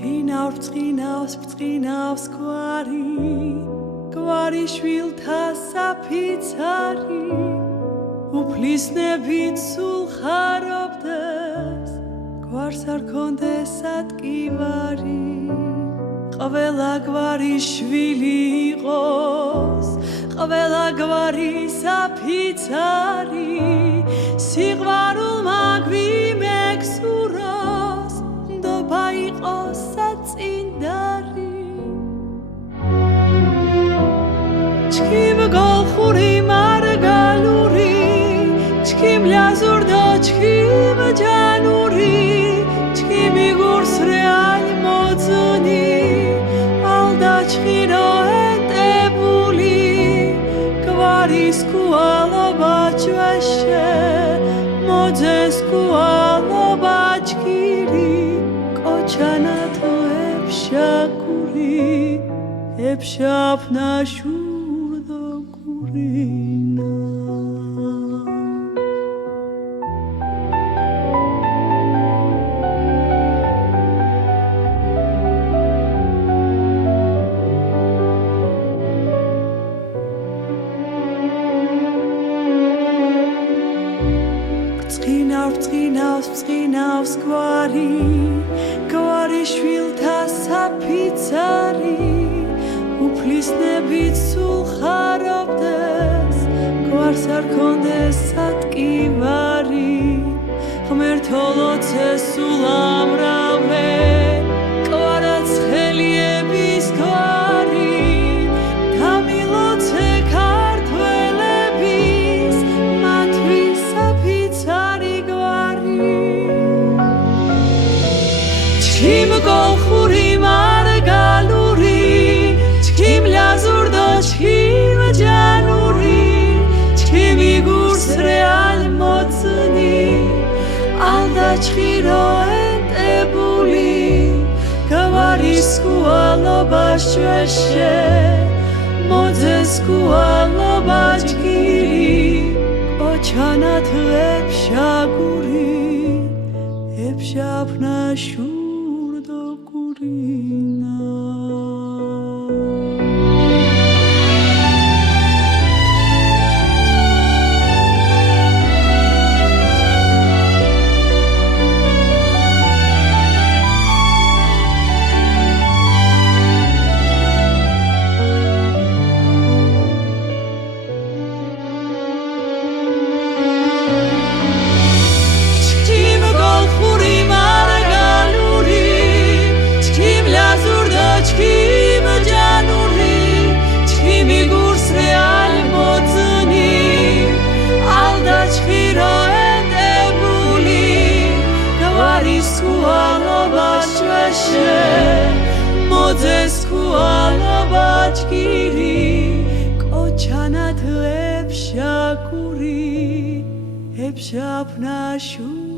Ბრწყინავს გვარი შვილთა საფიცარი უფლისნებით სულ ხარობდეს გვარს არ კონდეს ატკივარი ყველა გვარი შვილი იყოს ყველა გვარი საფიცარი სიყვარულმა გვიმექსუროს ნდობა იყოს საწინდარი ჩქიმ გოლხური მარგალური ჩქიმ ლაზურდო ჩქიმ ჯანური ჩქიმი გურს რეალი მოძნი ალდა ჩხირო ეტებული გვარის კუალობა ჩვეშე მოძეს კუალობა ჩქირი კოჩანა თუ ეფშაკური ეფშაფნა შურდო გურინა ბრწყინავს გვარი შვილთა საფიცარი უფლისნებით სულ ხარობდეს გვარს არ კონდეს ატკივარი ღმერთო ლოცე სულ ამრავლე კვარაც ხელიების გვარი დამილოცე ქართველების მათთვის საფიცარი გვარი ჩქიმ გოლხური მარგალური ჩქიმ ლაზურდო ჩქიმ ჯანური ჩქიმი გურს რეალ მოძნი ალდა ჩხირო ეტებული გვარის კუალობა ჩვეშე მოძეს კუალობა ჯგირი კოჩანათ ეფშაკური ეფშაფნა შურდო გურინა მოძეს კუალობა ჯგირი კოჩანათ ეფშაკური ეფშაფნა შურდო